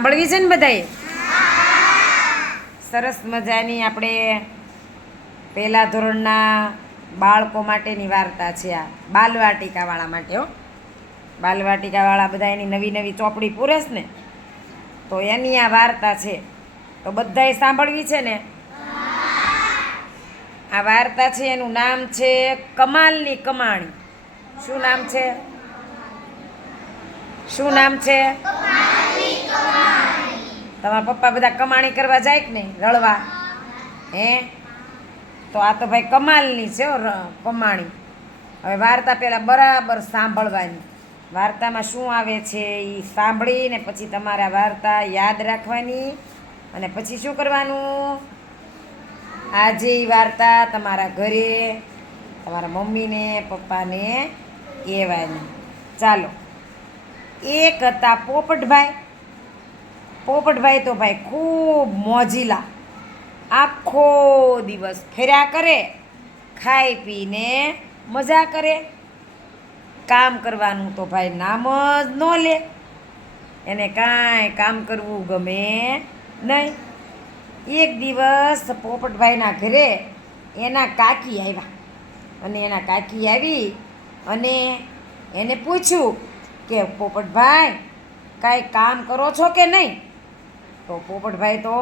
સાંભળવી છે ને બધાએ? સરસ મજાની આપણે પહેલા ધોરણના બાળકો માટેની વાર્તા છે આ, બાલવાટિકાવાળા માટે હો. બાલવાટિકાવાળા બધા એની નવી નવી ચોપડી પૂરેશ ને? તો એની આ વાર્તા છે. તો બધાએ સાંભળવી છે ને? આ વાર્તા છે, એનું નામ છે કમાલની કમાણી. શું નામ છે? શું નામ છે? તમારા પપ્પા બધા કમાણી કરવા જાય કે નહીં? રળવા? હે? તો આ તો ભાઈ કમાલની છે કમાણી. હવે વાર્તા પહેલાં બરાબર સાંભળવાની. વાર્તામાં શું આવે છે એ સાંભળીને પછી તમારે વાર્તા યાદ રાખવાની અને પછી શું કરવાનું? આજે એ વાર્તા તમારા ઘરે, તમારા મમ્મીને, પપ્પાને કહેવાની. ચાલો. એક હતા પોપટભાઈ. પોપટભાઈ તો ભાઈ ખૂબ મોજીલા. આખો દિવસ ફેર્યા કરે, ખાઈ પીને મજા કરે. કામ કરવાનું તો ભાઈ નામ જ ન લે. એને કાંઈ કામ કરવું ગમે નહીં. એક દિવસ પોપટભાઈના ઘરે એના કાકી આવ્યા. અને એના કાકી આવી અને એને પૂછ્યું કે, પોપટભાઈ, કાંઈ કામ કરો છો કે નહીં? તો પોપટભાઈ તો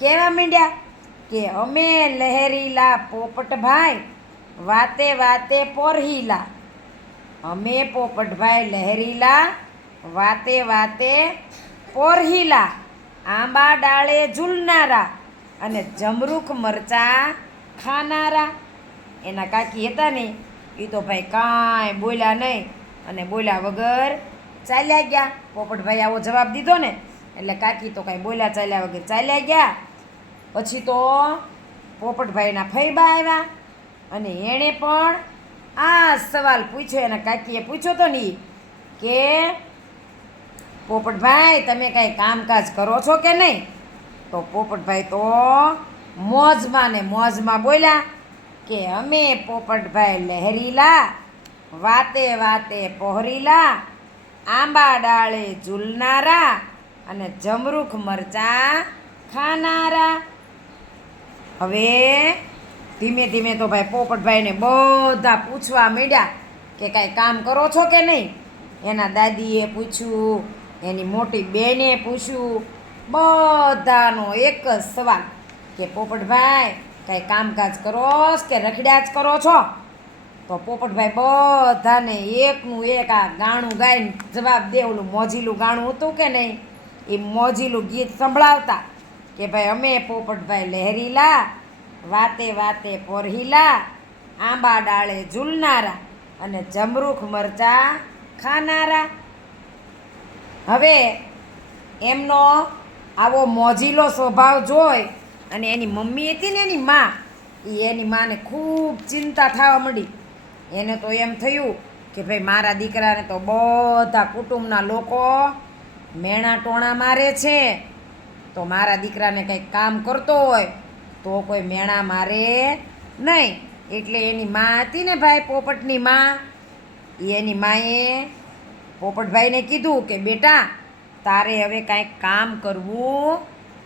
કહેવા માંડ્યા કે અમે લહેરીલા પોપટભાઈ વાતે વાતે પોરહીલા. અમે પોપટભાઈ લહેરીલા વાતે વાતે પોરહીલા. આંબા ડાળે ઝૂલનારા અને જમરૂખ મરચા ખાનારા. એના કાકી હતા ને એ તો ભાઈ કાંઈ બોલ્યા નહીં અને બોલ્યા વગર ચાલ્યા ગયા. પોપટભાઈ આવો જવાબ દીધો ને. એટલે કાકી તો કાંઈ બોલ્યા ચાલ્યા વગર ચાલ્યા ગયા. પછી તો પોપટભાઈના ફૈબા આવ્યા અને એણે પણ આ સવાલ પૂછ્યો એના કાકીએ પૂછ્યો તો નહીં કે, પોપટભાઈ, તમે કાંઈ કામકાજ કરો છો કે નહીં? તો પોપટભાઈ તો મોજમાં ને મોજમાં બોલ્યા કે, અમે પોપટભાઈ લહેરીલા, વાતે વાતે પહોરીલા, આંબા ડાળે ઝૂલનારા અને જમરૂખ મરચા ખાનારા. હવે ધીમે ધીમે તો ભાઈ પોપટભાઈને બધા પૂછવા માંડ્યા કે કાંઈ કામ કરો છો કે નહીં? એના દાદીએ પૂછ્યું, એની મોટી બેને પૂછ્યું, બધાનો એક જ સવાલ કે પોપટભાઈ, કાંઈ કામકાજ કરો કે રખડ્યા જ કરો છો? તો પોપટભાઈ બધાને એકનું એક આ ગાણું ગાઈને જવાબ દે, ઓલું મોજીલું ગાણું હતું કે નહીં? એ મોજીલું ગીત સંભળાવતા કે ભાઈ, અમે પોપટભાઈ લહેરીલા, વાતે વાતે પોરહીલા, આંબા ડાળે ઝૂલનારા અને જમરૂખ મરચા ખાનારા. હવે એમનો આવો મોજીલો સ્વભાવ જોઈ અને એની મમ્મી હતી ને એની મા એ એની માને ખૂબ ચિંતા થવા મળી એને તો એમ થયું કે ભાઈ, મારા દીકરાને તો બધા કુટુંબના લોકો મેણા ટોણા મારે છે, તો મારા દીકરાને કંઈક કામ કરતો હોય, તો કોઈ મેણા મારે નહીં. એટલે એની મા હતી ને ભાઈ પોપટની મા એની માએ પોપટભાઈને કીધું કે, બેટા, તારે હવે કાંઈક કામ કરવું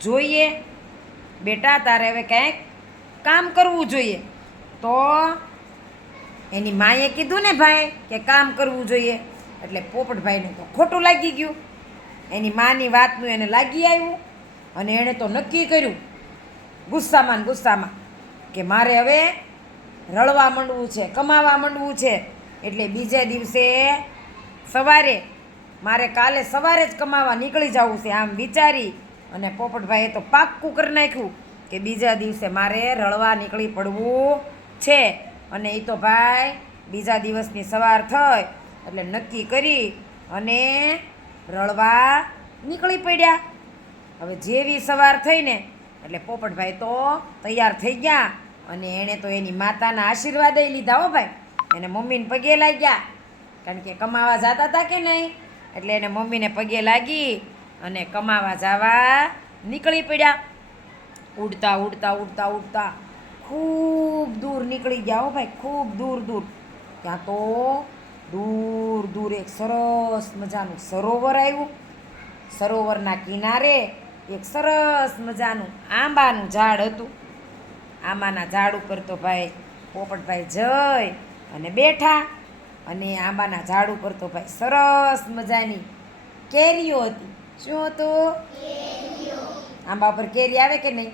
જોઈએ. બેટા, તારે હવે કાંઈક કામ કરવું જોઈએ. તો એની માએ કીધું ને ભાઈ કે, કામ કરવું જોઈએ. એટલે પોપટભાઈને તો ખોટું લાગી ગયું. એની માની વાતનું એને લાગી આવ્યું અને એણે તો નક્કી કર્યું, ગુસ્સામાં ને ગુસ્સામાં, કે મારે હવે રળવા માંડવું છે, કમાવા માંડવું છે. એટલે બીજે દિવસે સવારે, મારે કાલે સવારે જ કમાવા નીકળી જવું છે આમ વિચારી અને પોપટભાઈએ તો પાક્કું કરી નાખ્યું કે બીજા દિવસે મારે રળવા નીકળી પડવું છે. અને એ તો ભાઈ, બીજા દિવસની સવાર થઈ, એટલે નક્કી કરી અને રળવા નીકળી પડ્યા. હવે જેવી સવાર થઈને, એટલે પોપટભાઈ તો તૈયાર થઈ ગયા અને એણે તો એની માતાના આશીર્વાદ લીધા હો ભાઈ. એને મમ્મીને પગે લાગ્યા. કારણ કે કમાવા જતા હતા કે નહીં? એટલે એને મમ્મીને પગે લાગી અને કમાવા જવા નીકળી પડ્યા. ઉડતા ઉડતા ઉડતા ઉડતા ખૂબ દૂર નીકળી ગયા હો ભાઈ, ખૂબ દૂર દૂર. ત્યાં તો દૂર દૂર એક સરસ મજાનું સરોવર આવ્યું. સરોવરના કિનારે એક સરસ મજાનું આંબાનું ઝાડ હતું. આંબાના ઝાડ ઉપર તો ભાઈ પોપટભાઈ જઈ અને બેઠા. અને આંબાના ઝાડ ઉપર તો ભાઈ સરસ મજાની કેરીઓ હતી. શું હતું? આંબા પર કેરી આવે કે નહીં?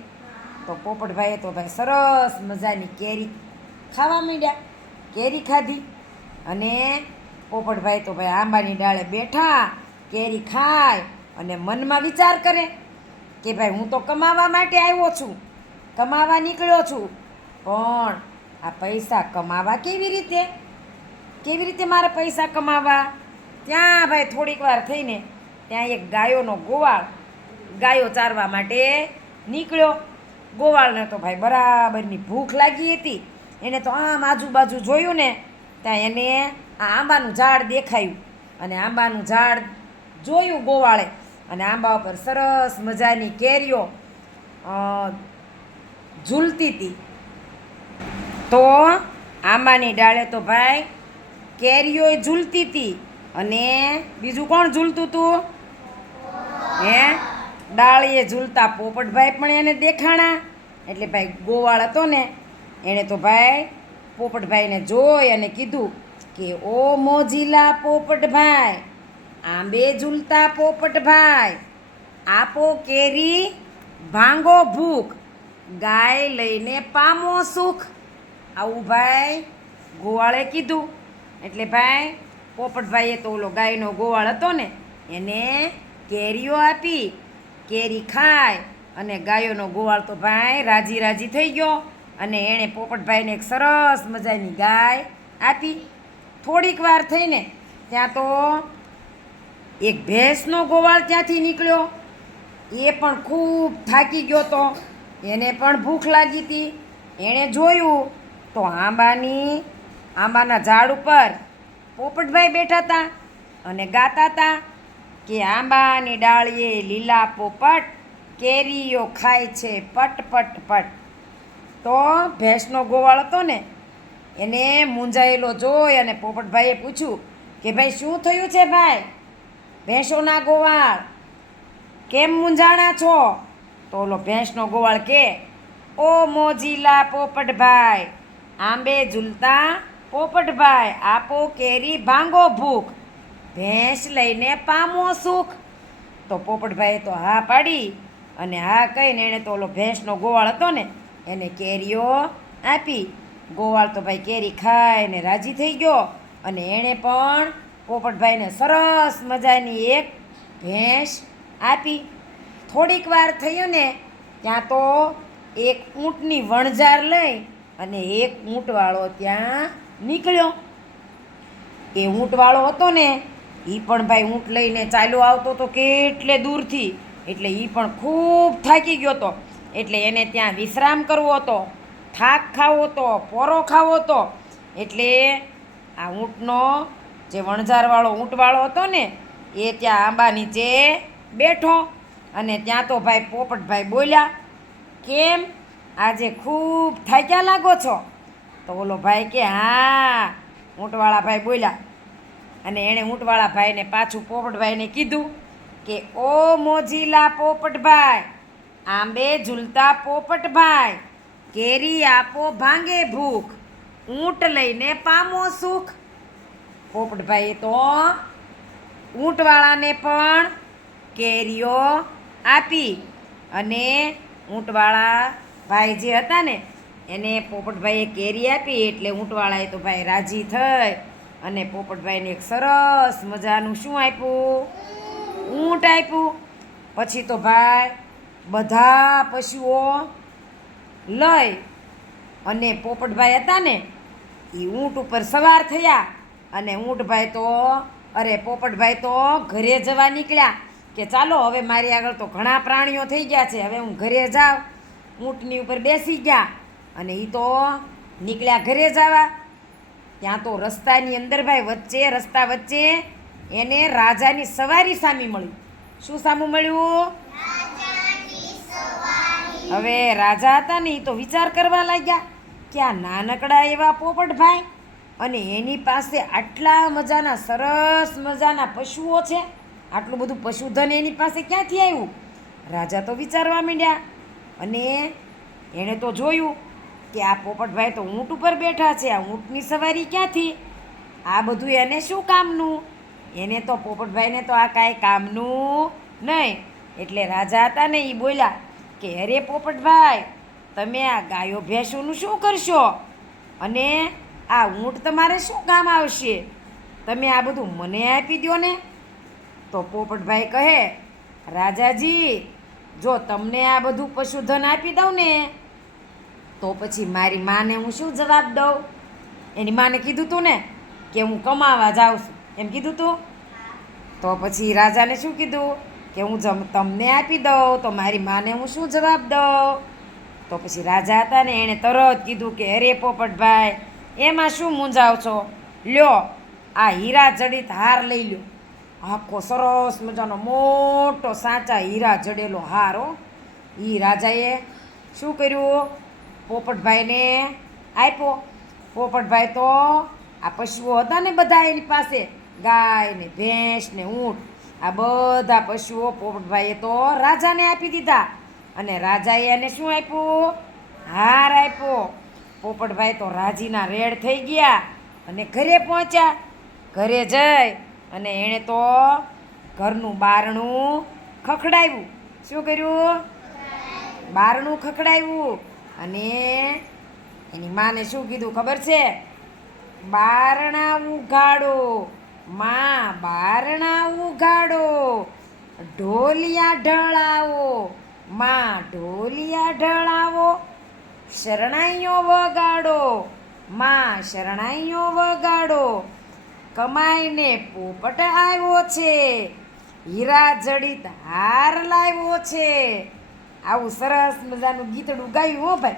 તો પોપટભાઈએ તો ભાઈ સરસ મજાની કેરી ખાવા માંડ્યા. કેરી ખાધી. અને પોપટભાઈ તો ભાઈ આંબાની ડાળે બેઠા, કેરી ખાય અને મનમાં વિચાર કરે કે ભાઈ હું તો કમાવા માટે આવ્યો છું, કમાવા નીકળ્યો છું, પણ આ પૈસા કમાવા કેવી રીતે? કેવી રીતે મારે પૈસા કમાવા? ત્યાં ભાઈ થોડીક વાર થઈને ત્યાં એક ગાયોનો ગોવાળ, ગાયો ચારવા માટે નીકળ્યો. ગોવાળને તો ભાઈ બરાબરની ભૂખ લાગી હતી. એને તો આમ આજુબાજુ જોયું ને ત્યાં એને આ આંબાનું ઝાડ દેખાયું. અને આંબાનું ઝાડ જોયું ગોવાળે. અને આંબા ઉપર સરસ મજાની કેરીઓ ઝૂલતી હતી. તો આંબાની ડાળે તો ભાઈ કેરીઓ ઝૂલતી હતી. અને બીજું કોણ ઝૂલતું હતું? હે? ડાળીએ ઝૂલતા પોપટભાઈ પણ એને દેખાણા. એટલે ભાઈ ગોવાળ હતો ને એણે તો ભાઈ પોપટભાઈને જોઈ અને કીધું કે, ઓ મોજીલા પોપટભાઈ, આંબે ઝૂલતા પોપટભાઈ, આપો કેરી, ભાંગો ભૂખ, ગાય લઈને પામો સુખ. આવું ભાઈ ગોવાળે કીધું. એટલે ભાઈ પોપટભાઈએ તો ઓલો ગાયનો ગોવાળ હતો ને, એને કેરીઓ આપી, કેરી ખાય અને ગાયોનો ગોવાળ તો ભાઈ રાજી રાજી થઈ ગયો. અને એણે પોપટભાઈને એક સરસ મજાની ગાય આપી. થોડીક વાર થઈને ત્યાં તો એક ભેંસનો ગોવાળ ત્યાંથી નીકળ્યો. એ પણ ખૂબ થાકી ગયો તો. એને પણ ભૂખ લાગી હતી. એણે જોયું તો આંબાની, આંબાના ઝાડ ઉપર પોપટભાઈ બેઠા હતા અને ગાતા હતા કે આંબાની ડાળીએ લીલા પોપટ કેરીઓ ખાય છે પટ પટ પટ. તો ભેંસનો ગોવાળ હતો ને, એને મૂંઝાયેલો જોઈ અને પોપટભાઈએ પૂછ્યું કે ભાઈ, શું થયું છે ભાઈ? ભેંસોના ગોવાળ કેમ મૂંઝાણા છો? તો ઓલો ભેંસનો ગોવાળ કે, ઓ મોજીલા પોપટભાઈ, આંબે ઝૂલતા પોપટભાઈ, આપો કેરી ભાંગો ભૂખ, ભેંસ લઈને પામો સુખ. તો પોપટભાઈએ તો હા પાડી અને હા કહીને એણે તો ઓલો ભેંસનો ગોવાળ હતો ને એને કેરીઓ આપી. ગોવાળ તો ભાઈ કેરી ખાઈને રાજી થઈ ગયો અને એણે પણ પોપટભાઈને સરસ મજાની એક ભેંસ આપી. થોડીક વાર થયું ને ત્યાં તો એક ઊંટની વણઝાર લઈ અને એક ઊંટવાળો ત્યાં નીકળ્યો. એ ઊંટવાળો હતો ને એ પણ ભાઈ ઊંટ લઈને ચાલ્યો આવતો તો કેટલે દૂરથી, એટલે એ પણ ખૂબ થાકી ગયો હતો એટલે એને ત્યાં વિશ્રામ કરવો હતો, થાક ખાવો હતો, પોરો ખાવો હતો, એટલે આ ઊંટનો જે વણઝારવાળો ઊંટવાળો હતો ને, એ ત્યાં આંબા નીચે બેઠો અને ત્યાં તો ભાઈ પોપટભાઈ બોલ્યા, કેમ? આજે ખૂબ થાક્યા લાગો છો? તો ઓલો ભાઈ કે, હા. ઊંટવાળા ભાઈ બોલ્યા અને એણે ઊંટવાળા ભાઈને પાછું પોપટભાઈને કીધું કે, ઓ મોજીલા પોપટભાઈ આંબે ઝૂલતા પોપટભાઈ કેરી આપો ભાંગે ભૂખ, ઊંટ લઈને પામો સુખ. પોપટભાઈએ તો ઊંટવાળાને પણ કેરીઓ આપી અને ઊંટવાળા ભાઈ જે હતા ને, એને પોપટભાઈએ કેરી આપી એટલે ઊંટવાળાએ તો ભાઈ રાજી થઈ અને પોપટભાઈને એક સરસ મજાનું શું આપ્યું? ઊંટ આપ્યું. પછી તો ભાઈ બધા પશુઓ લઈ અને પોપટભાઈ હતા ને એ ઊંટ ઉપર સવાર થયા અને ઊંટભાઈ તો, અરે પોપટભાઈ તો ઘરે જવા નીકળ્યા કે ચાલો હવે મારી આગળ તો ઘણા પ્રાણીઓ થઈ ગયા છે, હવે હું ઘરે જાઉં. ઊંટની ઉપર બેસી ગયા અને એ તો નીકળ્યા ઘરે જવા. ત્યાં તો રસ્તાની અંદર ભાઈ વચ્ચે, રસ્તા વચ્ચે એને રાજાની સવારી સામી મળી શું સામું મળ્યું? હવે રાજા હતા ને એ તો વિચાર કરવા લાગ્યા કે આ નાનકડા એવા પોપટભાઈ અને એની પાસે આટલા મજાના સરસ મજાના પશુઓ છે. આટલું બધું પશુધન એની પાસે ક્યાંથી આવ્યું? રાજા તો વિચારવા માંડ્યા અને એણે તો જોયું કે આ પોપટભાઈ તો ઊંટ ઉપર બેઠા છે. આ ઊંટની સવારી ક્યાંથી? આ બધું એને શું કામનું? એને તો પોપટભાઈને તો આ કાંઈ કામનું નહીં. એટલે રાજા હતા ને એ બોલ્યા કે, અરે પોપટભાઈ, તમે આ ગાયો ભેંસોનું શું કરશો? અને આ ઊંટ તમારે શું કામ આવશે? તમે આ બધું મને આપી દો ને. તો પોપટભાઈ કહે, રાજાજી, જો તમને આ બધું પશુધન આપી દઉં ને, તો પછી મારી માને હું શું જવાબ દઉં? એની માને કીધું તું ને કે, હું કમાવા જાઉં છું. એમ કીધું તું? તો પછી રાજાને શું કીધું? કે હું જમ, તમને આપી દઉં, તો મારી માને હું શું જવાબ દઉં? તો પછી રાજા હતા ને એણે તરત કીધું કે, અરે પોપટભાઈ એમાં શું મૂંઝાવ છો? લ્યો, આ હીરા જડિત હાર લઈ લ્યો. આખો સરસ મજાનો મોટો સાચા હીરા જડેલો હાર, હો. એ રાજાએ શું કર્યું? પોપટભાઈને આપ્યો. પોપટભાઈ તો આ પશુઓ હતા ને બધા એની પાસે ગાય ને ભેંસ ને ઊંટ આ બધા પશુઓ પોપટભાઈએ તો રાજાને આપી દીધા. અને રાજાએ એને શું આપ્યું? હાર આપ્યો. પોપટભાઈ તો રાજીના રેડ થઈ ગયા અને ઘરે પહોંચ્યા. ઘરે જઈ અને એણે તો ઘરનું બારણું ખખડાવ્યું. શું કર્યું? બારણું ખખડાવ્યું. અને એની માને શું કીધું ખબર છે? બારણા ઉઘાડો. માં બારણા ઉઘાડો, ઢોલિયા ઢળાવો, માં ઢોલિયા ઢળાવો, શરણાઈઓ વગાડો, માં શરણાઈઓ વગાડો. કમાઈને પોપટ આવ્યો છે, હીરા જડિત હાર લાવ્યો છે. આવું સરસ મજાનું ગીતડું ગાયું હો ભાઈ.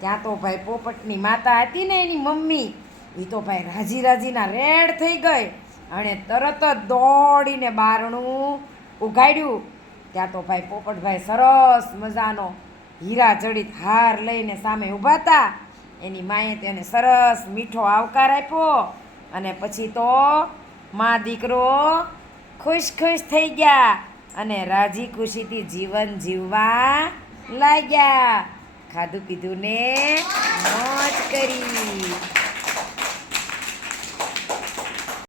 ત્યાં તો ભાઈ પોપટની માતા હતી ને એની મમ્મી. એ તો ભાઈ રાજી રાજીના રેડ થઈ ગઈ. અને તરત જ દોડીને બારણું ઉઘાડ્યું. ત્યાં તો ભાઈ પોપટભાઈ સરસ મજાનો હીરા જડિત હાર લઈને સામે ઊભા હતા. એની માએ તેને સરસ મીઠો આવકાર આપ્યો અને પછી તો મા દીકરો ખુશ ખુશ થઈ ગયા અને રાજી ખુશીથી જીવન જીવવા લાગ્યા. ખાધું પીધું ને મોજ કરી.